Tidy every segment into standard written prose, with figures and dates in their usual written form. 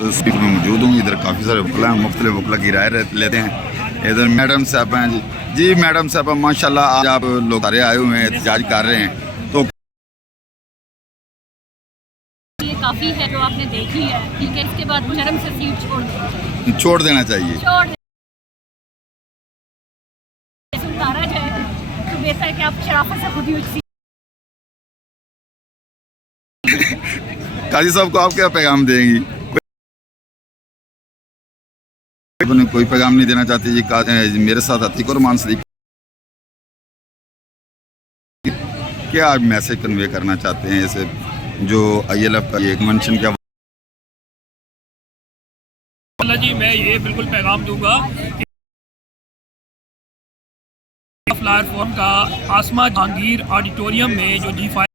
तो स्पीक में मौजूद हूँ। इधर काफ़ी सारे वकला हैं, मुख्तलिफ वकला की राय लेते हैं। इधर मैडम साहब हैं जी मैडम साहब माशाल्लाह आज आप लोग सारे आए हुए हैं, एहतजाज कर रहे हैं, तो ये काफ़ी है जो आपने देखी है, ठीक है। इसके बाद मुशर्रफ से सीट छोड़ देना चाहिए। उतारा जाए तो बेहतर है कि आप शराफत से खुद ही सीट। काजी साहब को आप क्या पैगाम देंगी? कोई पैगाम नहीं देना चाहती जी? मेरे साथ अतीक और मान सदीक क्या आप मैसेज कन्वे करना चाहते हैं ऐसे जो ILF का ये कन्वेंशन क्या? जी मैं ये बिल्कुल पैगाम दूंगा कि फ्लायर फोरम का आसमा जहांगीर ऑडिटोरियम में जो G5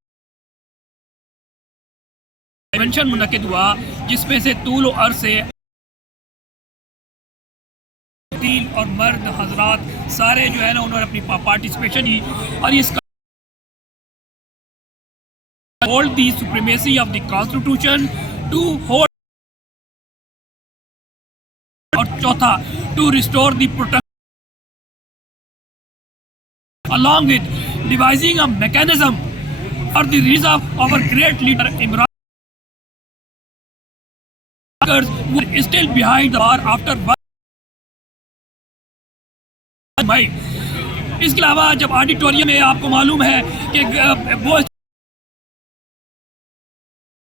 कन्वेंशन मुनक्किद हुआ, जिसमें से तूल और अर्ज़ से और मर्द हजरात सारे जो है ना उन्होंने अपनी पार्टिसिपेशन की और इस hold the supremacy of the constitution to hold, और चौथा to restore the protection along with devising a mechanism for the release of our great leader Imran who is still behind the bar after भाई। इसके अलावा जब auditorium में आपको मालूम है कि वो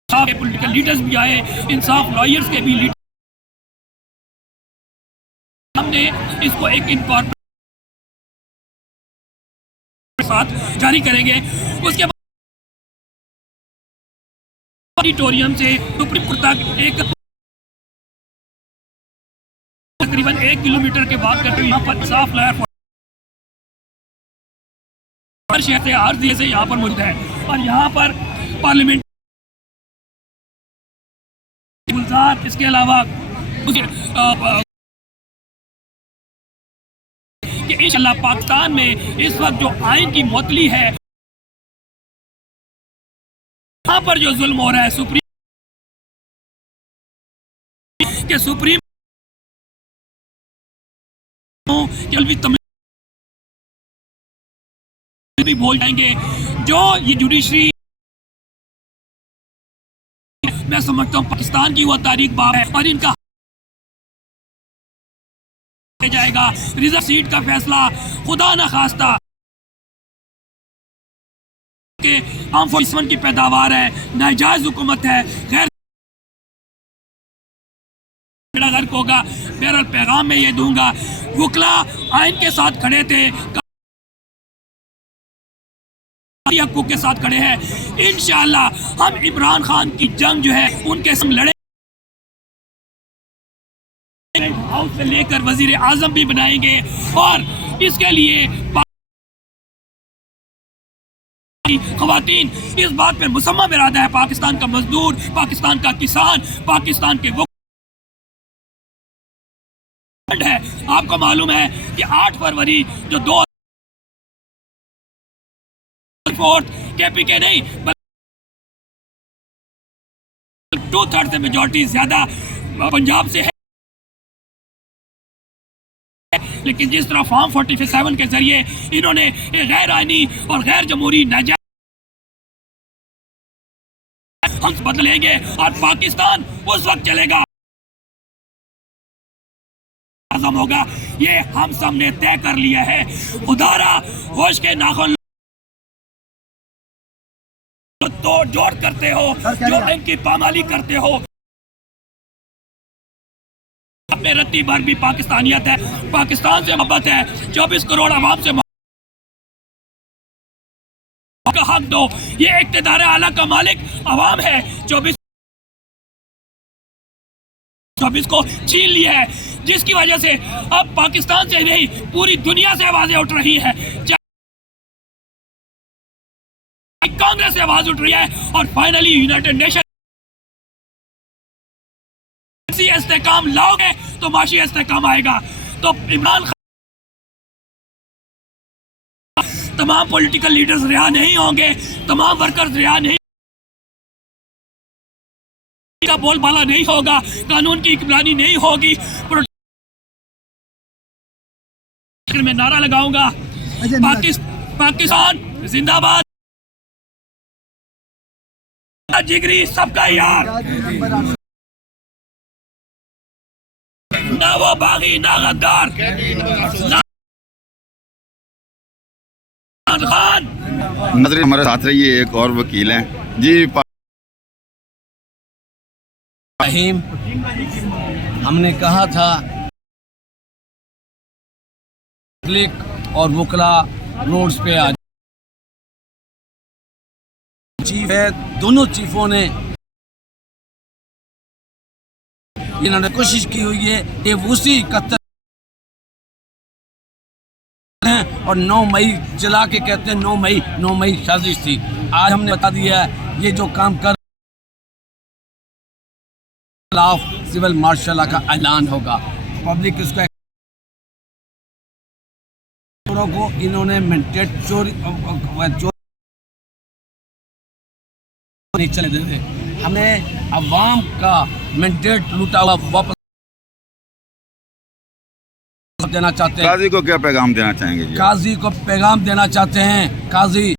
पॉलिटिकल लीडर्स भी आए, इंसाफ लॉयर्स के भी लीडर, हमने इसको एक इनकॉर्पोरेट साथ जारी करेंगे। उसके बाद ऑडिटोरियम से सुप्रीम कोर्ट तक एक तकरीबन 1 किलोमीटर के बाद करते हुए यहाँ पर साफ लायर शहर से हर जिले से यहाँ पर मौजूद है और यहाँ पर पार्लियामेंट गुलजार, इसके अलावा कि इंशाल्लाह पाकिस्तान में इस वक्त जो आइन की मुअत्तली है, यहाँ पर जो जुल्म हो रहा है सुप्रीम भी बोल जाएंगे। जो ये जुडिशरी मैं समझता हूँ पाकिस्तान की वो तारीख बाब है और इनका जाएगा। रिजर्व सीट का फैसला खुदा न खास्ता के आम दुश्मन की पैदावार है, नाजायज हुकूमत है, गैर गर्क होगा। बहरहाल पैगाम में ये दूंगा, वकला आइन के साथ खड़े थे, हकूक के साथ खड़े हैं। इंशाअल्लाह हम इमरान खान की जंग जो है उनके संग लड़े, हाउस से लेकर वजीर आजम भी बनाएंगे और इसके लिए खवातीन इस बात पर मुसम्मा इरादा है, पाकिस्तान का मजदूर, पाकिस्तान का किसान, पाकिस्तान के है। आपको मालूम है कि 8 फरवरी जो 2/4 KPK नहीं 2/3 से मेजॉरिटी ज्यादा पंजाब से है, लेकिन जिस तरह फॉर्म 47 के जरिए इन्होंने गैर आईनी और गैर जमहूरी नाजायज हम बदलेंगे और पाकिस्तान उस वक्त चलेगा होगा। ये हम सब ने तय कर लिया है। उदारा होश के नाखून तो जोड़ करते हो, जो इनकी पामाली करते हो, अपने रत्ती भर भी पाकिस्तानियत है, पाकिस्तान से मोहब्बत है। 24 करोड़ आवाम से का हक दो। ये इक़्तिदार आला का मालिक आवाम है, 24 को छीन लिया है, जिसकी वजह से अब पाकिस्तान से नहीं पूरी दुनिया से आवाजें उठ रही है, कांग्रेस से आवाज उठ रही है और फाइनली यूनाइटेड नेशन इस्तेकाम लाओगे तो माशी इस्तेकाम आएगा। तो इमरान खान तमाम पॉलिटिकल लीडर्स रिहा नहीं होंगे, तमाम वर्कर्स रिहा नहीं का बोलबाला नहीं होगा, कानून की इकरानी नहीं होगी, मैं नारा लगाऊंगा पाकिस्तान जिंदाबाद, जिगरी सबका यार, ना वो बागी ना गद्दार, ना खान। नजर हमारे साथ रहिए, एक और वकील हैं जी। रहीम, हमने कहा था क्लिक और वकला रोड्स पे आ, चीफ है, दोनों चीफों ने इन्होंने कोशिश की हुई है कि उसी 71 और 9 मई चला के कहते हैं 9 मई साजिश थी। आज हमने बता दिया है ये जो काम कर खिलाफ सिविल मार्शल का ऐलान होगा। पब्लिक इसको को इन्होंने मेंटेट चोरी नहीं चले देते। हमें अवाम का मेंटेट लूटा हुआ वापस देना चाहते हैं। काजी को क्या पैगाम देना चाहेंगे जी? काजी को पैगाम देना चाहते हैं, काजी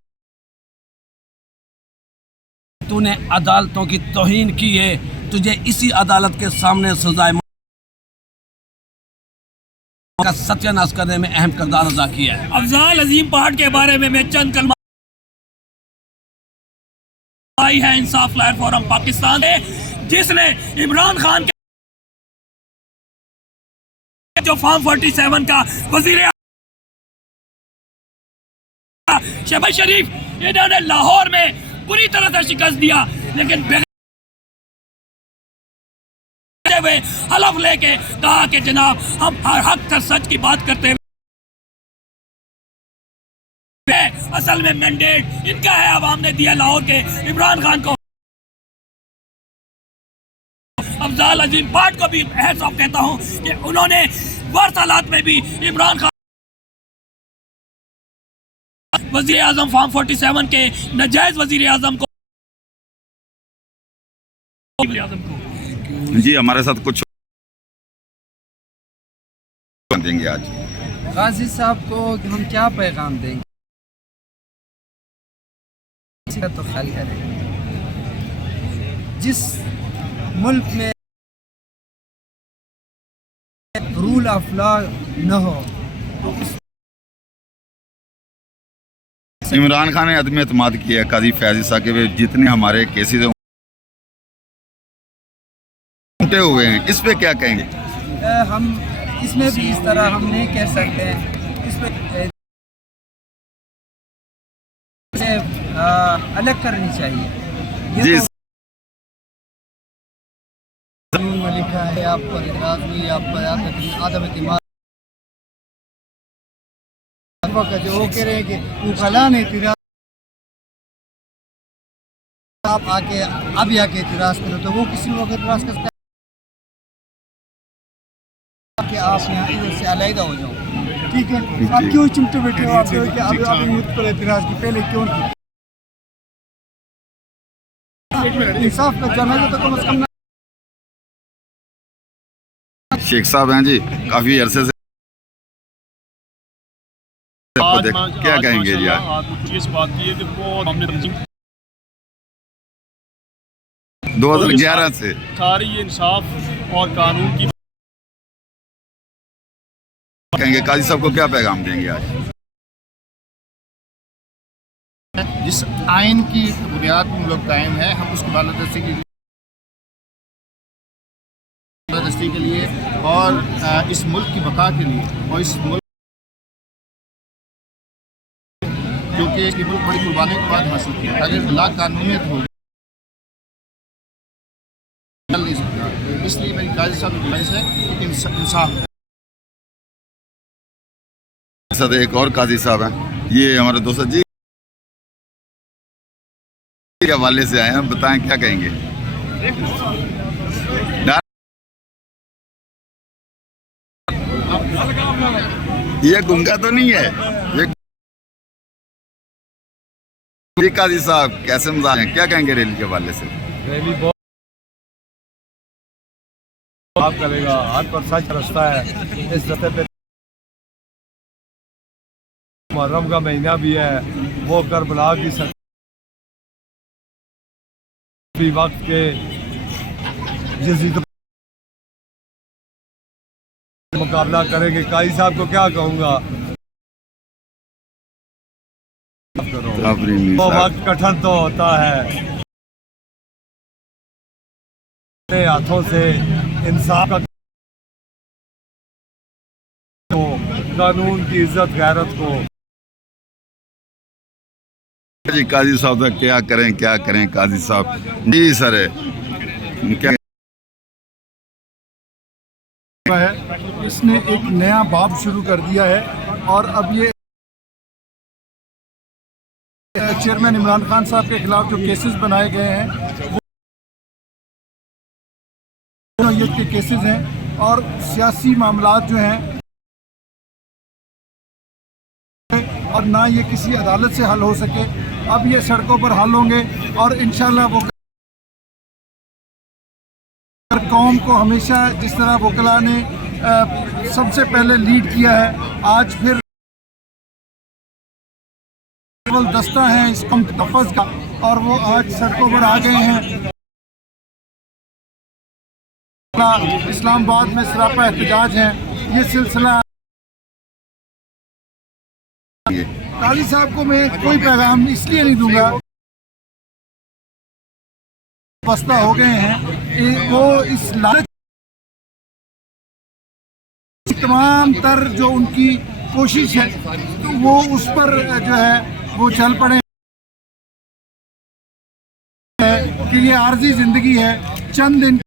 तूने अदालतों की तौहीन की है, तुझे इसी अदालत के सामने सजाए का सत्यानाश करने में अहम किरदार अदा किया है। अफजाल अजीम पहाड़ के बारे में मैं चंद कलमा आई है इंसाफ लायर फोरम पाकिस्तान है, जिसने इमरान खान के जो फॉर्म 47 का वजीर शहबाज शरीफ, इन्होंने लाहौर में पूरी तरह से शिकस्त दिया, लेकिन हलफ लेके कहा कि जनाब हम हर हक और सच की बात करते हुए, असल में मैंडेट इनका है, अवाम ने दिया लाहौर के इमरान खान को। अफजाल अजीम पाट को भी हैट्स ऑफ कहता हूं कि उन्होंने वर्ष हालात में भी इमरान खान वजीर आजम फॉर्म 47 के नाजायज वजीर आजम को जी हमारे साथ कुछ देंगे आज। गाजी साहब को हम क्या पैगाम देंगे, इसका तो ख्याल करें। जिस मुल्क में रूल ऑफ लॉ न हो तो इमरान खान ने अदम एतमाद किया है काजी फैजी साहब के, जितने हमारे केसेस उठे हुए हैं, इस पे क्या कहेंगे? हम इसमें भी इस तरह हम नहीं कह सकते हैं। इसमें अलग करनी चाहिए। जी ये तो में लिखा है आप पर इतराज हुई, आप पर आदम एतमाद जो वो कह रहे हैं कि उकला ने इतराज, आप आके अब आके इतराज करो तो वो किसी वक्त इतराज कर सकते हैं कि आप यहाँ इधर से अलहदा हो जाओ, ठीक है। आप क्यों चिमटे बैठे हो? आप कि अब आप मुझ पर एतराज की पहले क्यों इंसाफ का जनाजा तो कम से कम। शेख साहब हैं जी, काफी अरसे से क्या कहेंगे जी? आज मुझे इस बात की है कि वो हमने 2011 से सारी इंसाफ और कानून की कहेंगे, काजी साहब को क्या पैगाम देंगे आज? जिस आइन की बुनियाद में लोग कायम है, हम उसको बालादस्ती के लिए और इस मुल्क की बका के लिए, और इस मुल्क क्योंकि इसकी मुल्क बड़ी कुर्बानी के बाद हासिल की, अगर ला कानूनियत हो चल नहीं सकता। इसलिए मेरी काजी साहब की गुजारिश है कि इंसाफ। साथ एक और काजी साहब हैं, ये हमारे दोस्त जी के हवाले से आए हैं, बताएं क्या कहेंगे? ये गुंगा तो नहीं है ये काजी साहब कैसे मजा हैं, क्या कहेंगे रैली के हवाले से? आप करेगा हक और सच रास्ता है। इस रास्ते पे मुहर्रम का महीना भी है, वो करबला की सभी वक्त के यजीद मुकाबला करेंगे। काजी साहब को क्या कहूँगा, वो वक्त कठिन तो होता है, अपने हाथों से इंसाफ का तो कानून की इज्जत गैरत को। जी काजी साहब का क्या करें काजी साहब जी सर क्या है, इसने एक नया बाब शुरू कर दिया है और अब ये चेयरमैन इमरान खान साहब के खिलाफ जो केसेस बनाए गए हैं वो नौयत के केसेस हैं और सियासी मामलात जो हैं और ना ये किसी अदालत से हल हो सके, अब ये सड़कों पर हल होंगे और इंशाल्लाह वो कौम को हमेशा जिस तरह वकला ने सबसे पहले लीड किया है, आज फिर दस्ता है इस कौम के तफज़ का और वो आज सड़कों पर आ गए हैं। इस्लामाबाद में सरापा एहतजाज है। ये सिलसिला काजी साहब को मैं कोई पैगाम इसलिए नहीं दूंगा, बस्ता हो गए हैं, वो इस लालच तमाम तर जो उनकी कोशिश है तो वो उस पर जो है वो चल पड़े कि ये आर्जी जिंदगी है, चंद दिन